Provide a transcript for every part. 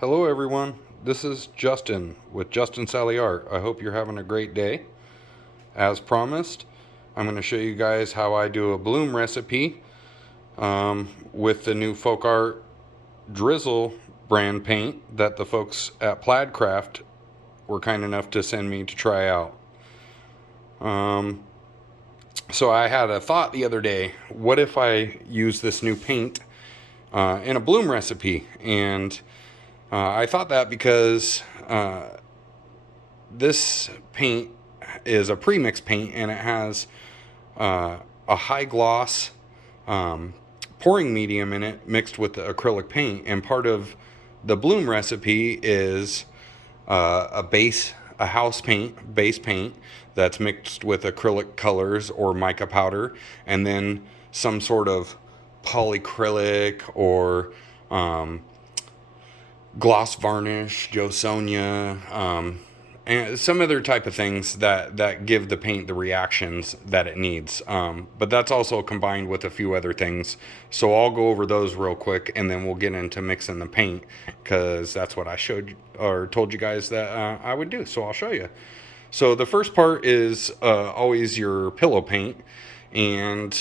Hello everyone, this is Justin with justinsalleyart. I hope you're having a great day. As promised, I'm going to show you guys how I do a bloom recipe with the new FOLKART DRIZZLE brand paint that the folks at Plaid Craft were kind enough to send me to try out. So I had a thought the other day, what if I use this new paint in a bloom recipe? And I thought that because this paint is a pre-mix paint and it has a high gloss pouring medium in it mixed with the acrylic paint, and part of the bloom recipe is a house paint, base paint that's mixed with acrylic colors or mica powder, and then some sort of polyacrylic or gloss varnish, Josonia, and some other type of things that give the paint the reactions that it needs. But that's also combined with a few other things. So I'll go over those real quick, and then we'll get into mixing the paint, because that's what I showed or told you guys that I would do. So I'll show you. So the first part is always your pillow paint, and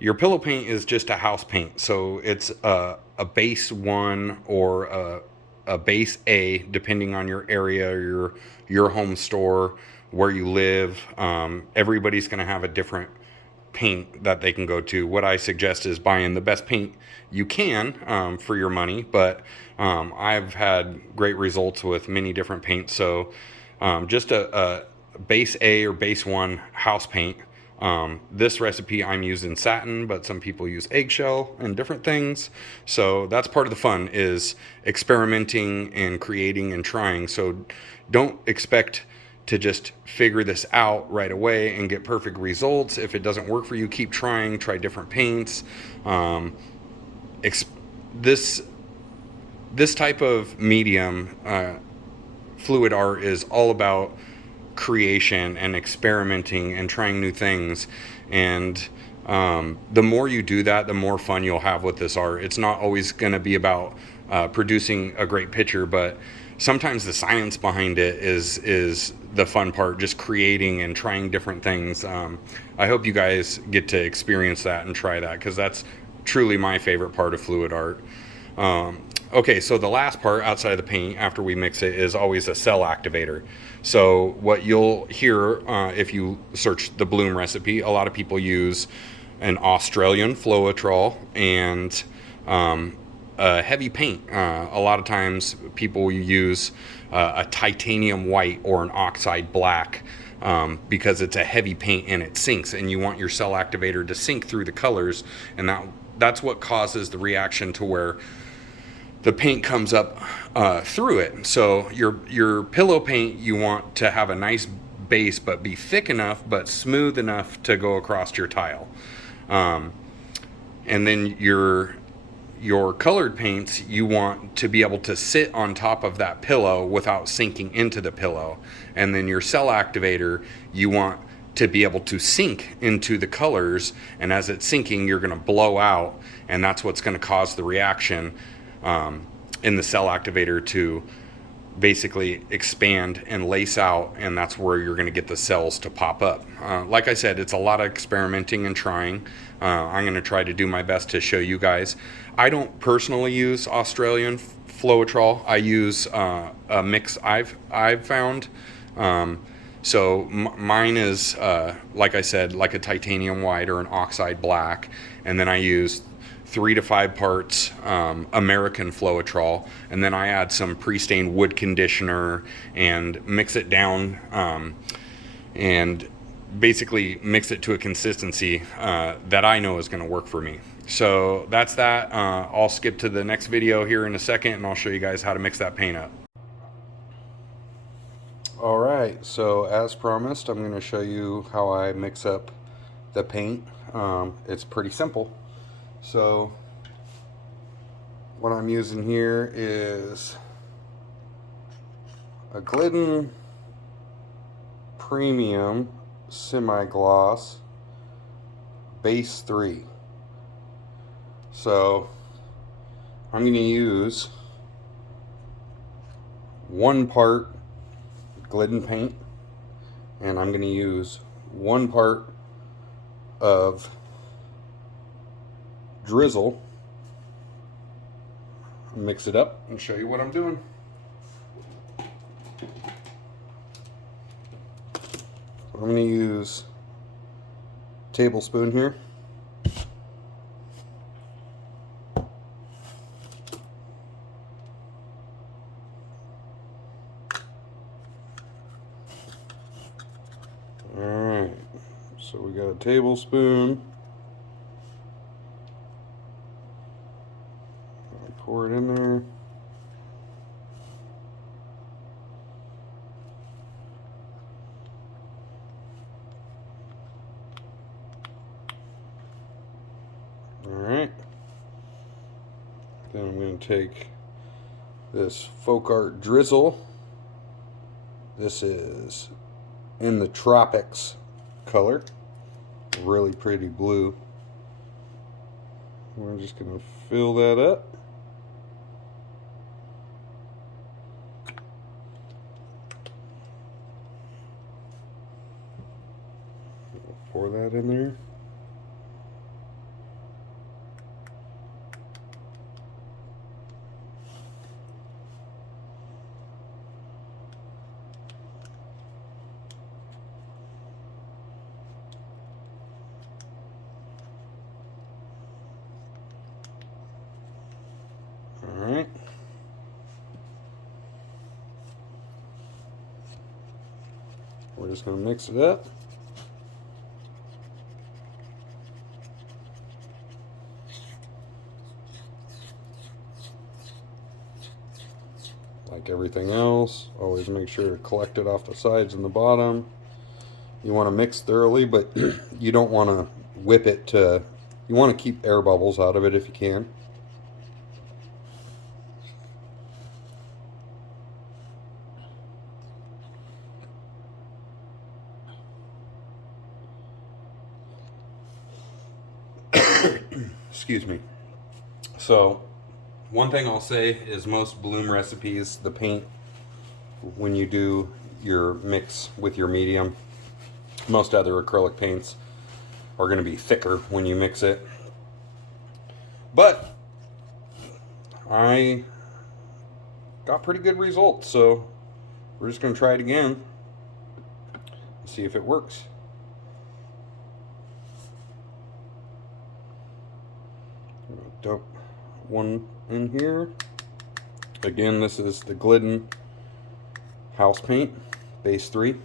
your pillow paint is just a house paint. So it's a base 1 or a base A, depending on your area or your home store, where you live. Everybody's going to have a different paint that they can go to. What I suggest is buying the best paint you can for your money, but I've had great results with many different paints. So just a base A or base 1 house paint. This recipe I'm using satin, but some people use eggshell and different things. So that's part of the fun, is experimenting and creating and trying. So don't expect to just figure this out right away and get perfect results. If it doesn't work for you, keep trying, try different paints. This type of medium, fluid art, is all about creation and experimenting and trying new things, and the more you do that, the more fun you'll have with this art. It's not always going to be about producing a great picture, but sometimes the science behind it is the fun part, just creating and trying different things. I hope you guys get to experience that and try that, because that's truly my favorite part of fluid art. Okay, so the last part outside of the paint after we mix it is always a cell activator. So what you'll hear if you search the bloom recipe, a lot of people use an Australian Floetrol and a heavy paint. A lot of times people use a titanium white or an oxide black, because it's a heavy paint and it sinks, and you want your cell activator to sink through the colors, and that's what causes the reaction to where the paint comes up through it. So your pillow paint, you want to have a nice base, but be thick enough but smooth enough to go across your tile. And then your colored paints, you want to be able to sit on top of that pillow without sinking into the pillow. And then your cell activator, you want to be able to sink into the colors, and as it's sinking, you're going to blow out, and that's what's going to cause the reaction in the cell activator to basically expand and lace out, and that's where you're going to get the cells to pop up. Like I said, it's a lot of experimenting and trying. I'm going to try to do my best to show you guys. I don't personally use Australian Floetrol. I use a mix I've found. So mine is, like I said, like a titanium white or an oxide black, and then I use 3 to 5 parts American Floetrol, and then I add some pre-stained wood conditioner and mix it down, and basically mix it to a consistency that I know is going to work for me. So that's that. I'll skip to the next video here in a second, and I'll show you guys how to mix that paint up. Alright, so as promised, I'm going to show you how I mix up the paint. It's pretty simple. So what I'm using here is a Glidden Premium Semi-Gloss Base 3. So I'm going to use 1 part Glidden paint, and I'm going to use 1 part of Drizzle. Mix it up and show you what I'm doing. I'm going to use a tablespoon here. Alright, so we got a tablespoon. Pour it in there. Alright. Then I'm going to take this FOLKART Drizzle. This is in the Tropics color. Really pretty blue. We're just going to fill that up. Pour that in there. All right. We're just going to mix it up. Like everything else, always make sure to collect it off the sides and the bottom. You want to mix thoroughly, but you don't want to whip it to, you want to keep air bubbles out of it if you can. Excuse me. So, one thing I'll say is most bloom recipes, the paint, when you do your mix with your medium, most other acrylic paints are going to be thicker when you mix it. But I got pretty good results, so we're just going to try it again and see if it works. Dump one in here. Again, this is the Glidden house paint, base 3.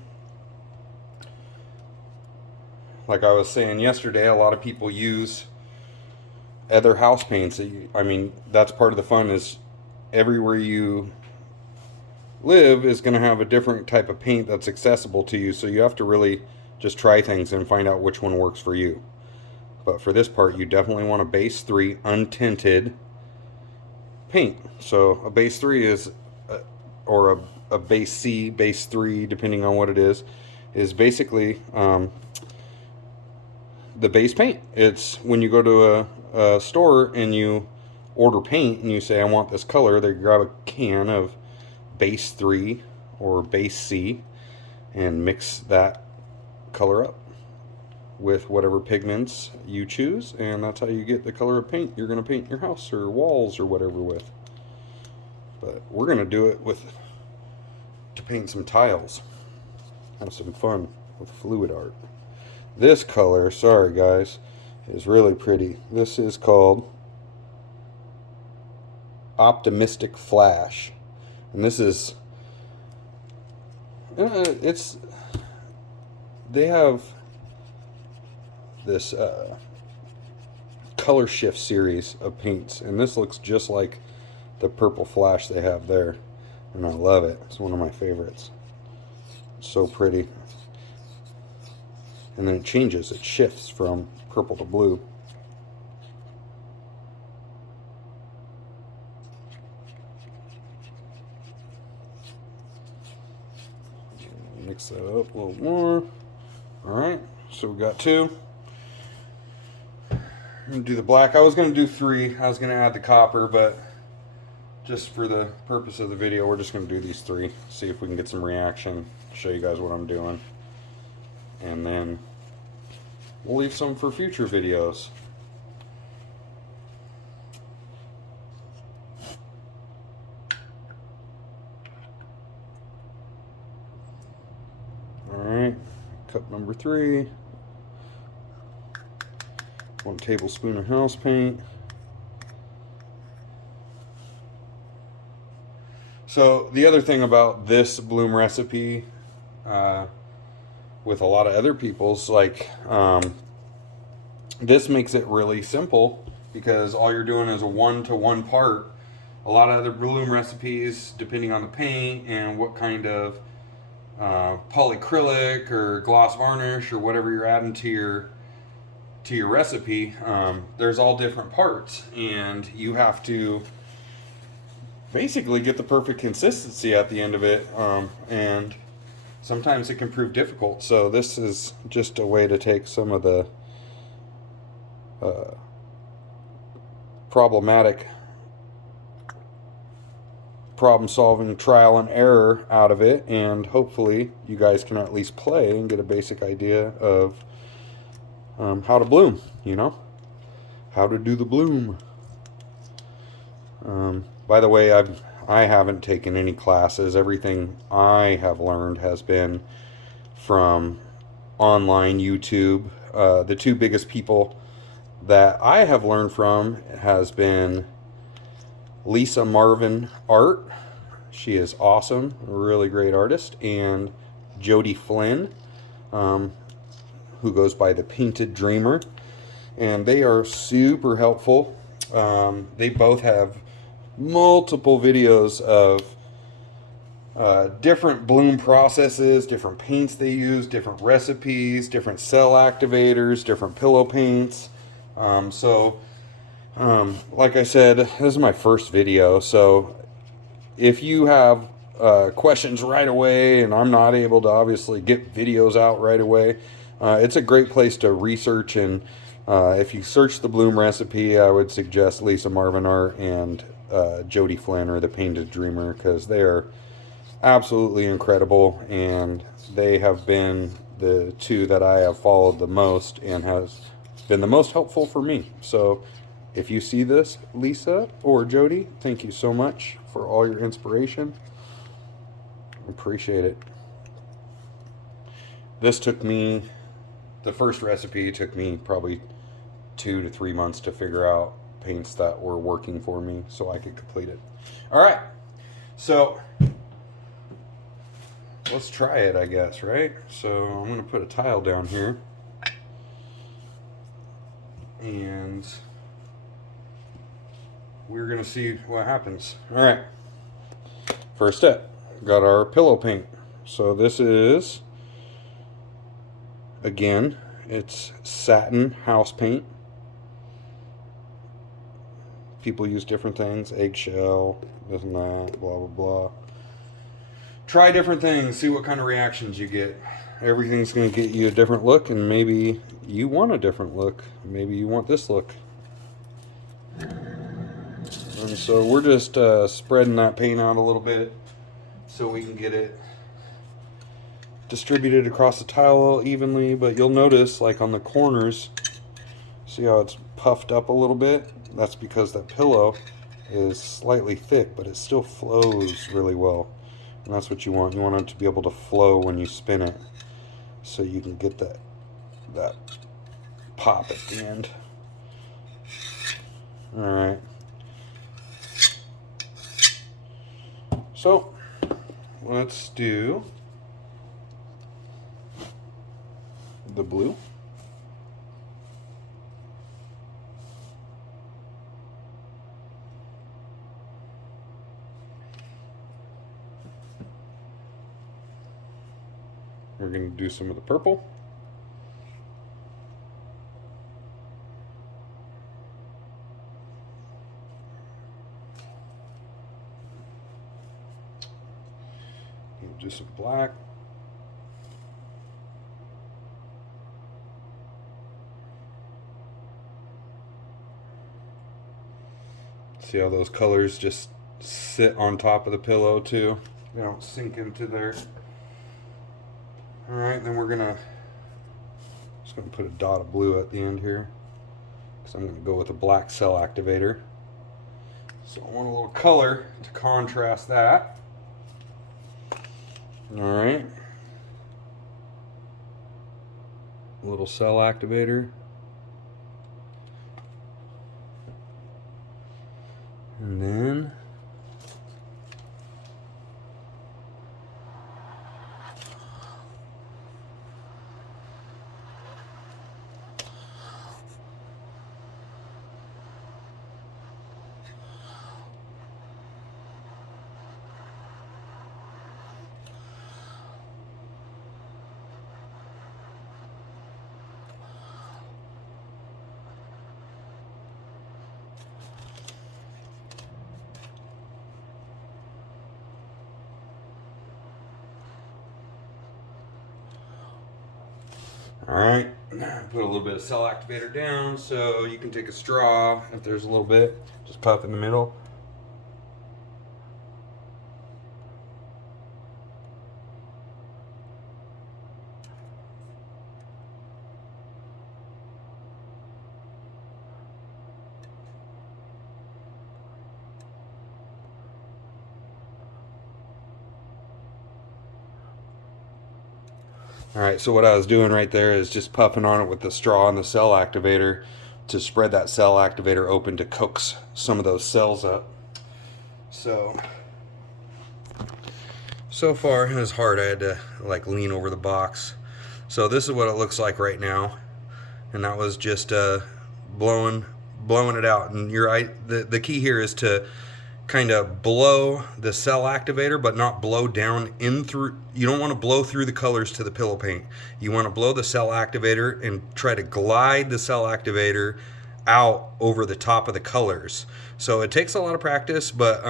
Like I was saying yesterday, a lot of people use other house paints. I mean, that's part of the fun, is everywhere you live is going to have a different type of paint that's accessible to you, so you have to really just try things and find out which one works for you. But for this part, you definitely want a base 3 untinted paint. So a base 3 is, or a base C, base 3, depending on what it is basically the base paint. It's when you go to a store and you order paint and you say, I want this color, they grab a can of base 3 or base C and mix that color up with whatever pigments you choose, and that's how you get the color of paint you're going to paint your house or walls or whatever with. But we're going to do it to paint some tiles, have some fun with fluid art. This color, sorry guys, is really pretty. This is called Optimistic Flash, and this is they have this color shift series of paints, and this looks just like the purple flash they have there, and I love it. It's one of my favorites. It's so pretty. And then it changes, it shifts from purple to blue. Mix that up a little more. Alright, so we got 2. I'm going to do the black. I was going to do 3. I was going to add the copper, but just for the purpose of the video, we're just going to do these 3, see if we can get some reaction, show you guys what I'm doing, and then we'll leave some for future videos. Alright, cup number 3, 1 tablespoon of house paint. So the other thing about this bloom recipe, with a lot of other people's, like, this makes it really simple because all you're doing is a 1-to-1 part. A lot of other bloom recipes, depending on the paint and what kind of polyacrylic or gloss varnish or whatever you're adding to your recipe, there's all different parts, and you have to basically get the perfect consistency at the end of it, and sometimes it can prove difficult. So this is just a way to take some of the problematic problem solving trial and error out of it, and hopefully you guys can at least play and get a basic idea of how to bloom, you know, how to do the bloom. By the way, I haven't taken any classes. Everything I have learned has been from online YouTube. The 2 biggest people that I have learned from has been Lisa Marvin Art. She is awesome, a really great artist, and Jody Flynn, who goes by the Painted Dreamer, and they are super helpful. They both have multiple videos of different bloom processes, different paints they use, different recipes, different cell activators, different pillow paints. Like I said, this is my first video, so if you have questions right away and I'm not able to obviously get videos out right away, it's a great place to research. And if you search the bloom recipe, I would suggest Lisa Marvin Art and Jody Flynn, or the Painted Dreamer, because they are absolutely incredible, and they have been the 2 that I have followed the most and has been the most helpful for me. So if you see this, Lisa or Jody, thank you so much for all your inspiration. Appreciate it. This took me, the first recipe took me probably 2 to 3 months to figure out paints that were working for me so I could complete it. Alright, so let's try it, I guess, right? So I'm going to put a tile down here, and we're going to see what happens. Alright, first step, got our pillow paint. So this is, again, it's satin house paint. People use different things, eggshell, this and that, blah, blah, blah. Try different things, see what kind of reactions you get. Everything's going to get you a different look, and maybe you want a different look. Maybe you want this look. And so we're just spreading that paint out a little bit so we can get it distributed across the tile evenly. But you'll notice, like on the corners, see how it's puffed up a little bit? That's because that pillow is slightly thick, but it still flows really well. And that's what you want. You want it to be able to flow when you spin it, so you can get that pop at the end. Alright. So, let's do the blue. We're going to do some of the purple. We'll do some black. See how those colors just sit on top of the pillow too. They don't sink into there. All right, then we're just gonna put a dot of blue at the end here, because I'm gonna go with a black cell activator. So I want a little color to contrast that. All right, a little cell activator. And then all right, put a little bit of cell activator down, so you can take a straw, if there's a little bit, just pop in the middle. All right, so what I was doing right there is just puffing on it with the straw and the cell activator to spread that cell activator open to coax some of those cells up. So far it was hard. I had to like lean over the box. So this is what it looks like right now, and that was just blowing it out. And the key here is to kind of blow the cell activator, but not blow down in through. You don't want to blow through the colors to the pillow paint. You want to blow the cell activator and try to glide the cell activator out over the top of the colors. So it takes a lot of practice, but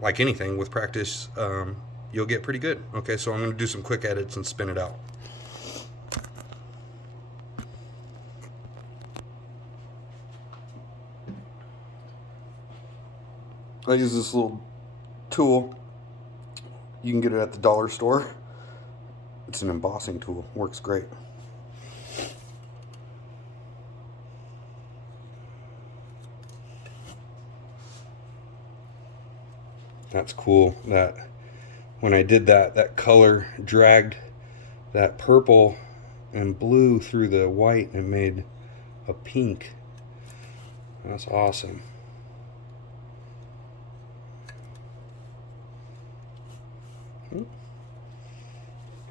like anything, with practice, you'll get pretty good. Okay, so I'm going to do some quick edits and spin it out. I use this little tool. You can get it at the dollar store. It's an embossing tool. Works great. That's cool that when I did that, that color dragged that purple and blue through the white and made a pink. That's awesome.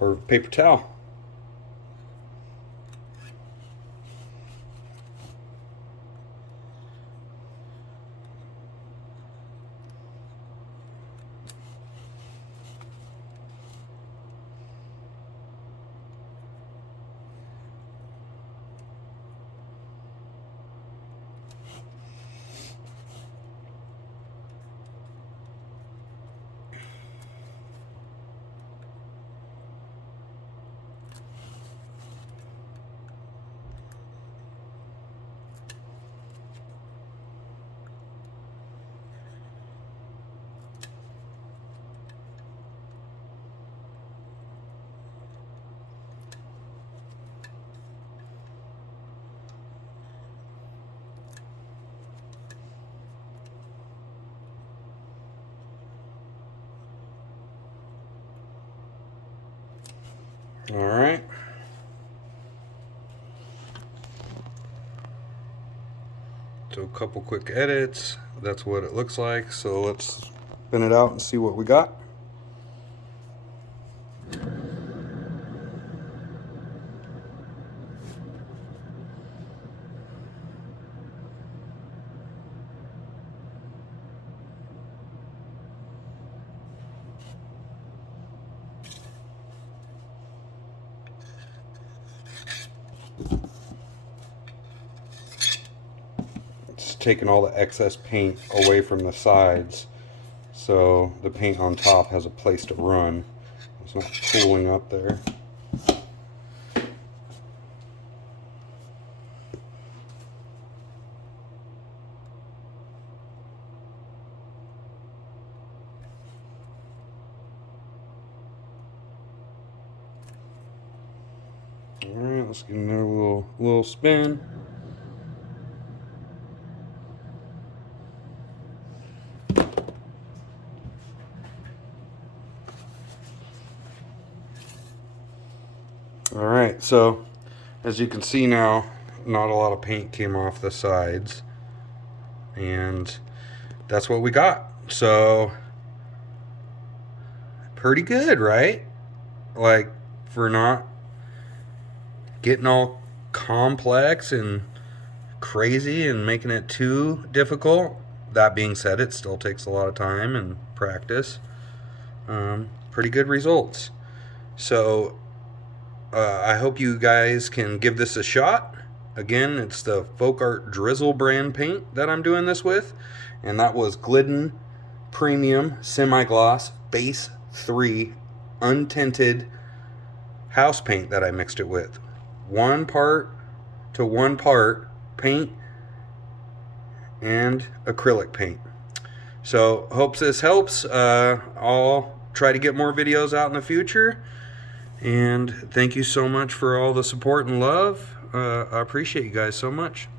Or paper towel. All right. So a couple quick edits. That's what it looks like. So let's spin it out and see what we got. Taking all the excess paint away from the sides, so the paint on top has a place to run. It's not pooling up there. Alright, let's get another little spin. Alright, so as you can see now, not a lot of paint came off the sides, and that's what we got. So pretty good, right? Like, for not getting all complex and crazy and making it too difficult. That being said, it still takes a lot of time and practice. Pretty good results. So I hope you guys can give this a shot. Again, it's the FOLKART DRIZZLE brand paint that I'm doing this with, and that was Glidden Premium Semi-Gloss Base 3 Untinted house paint that I mixed it with. 1 part to 1 part paint and acrylic paint. So hopes this helps. I'll try to get more videos out in the future, and thank you so much for all the support and love. I appreciate you guys so much.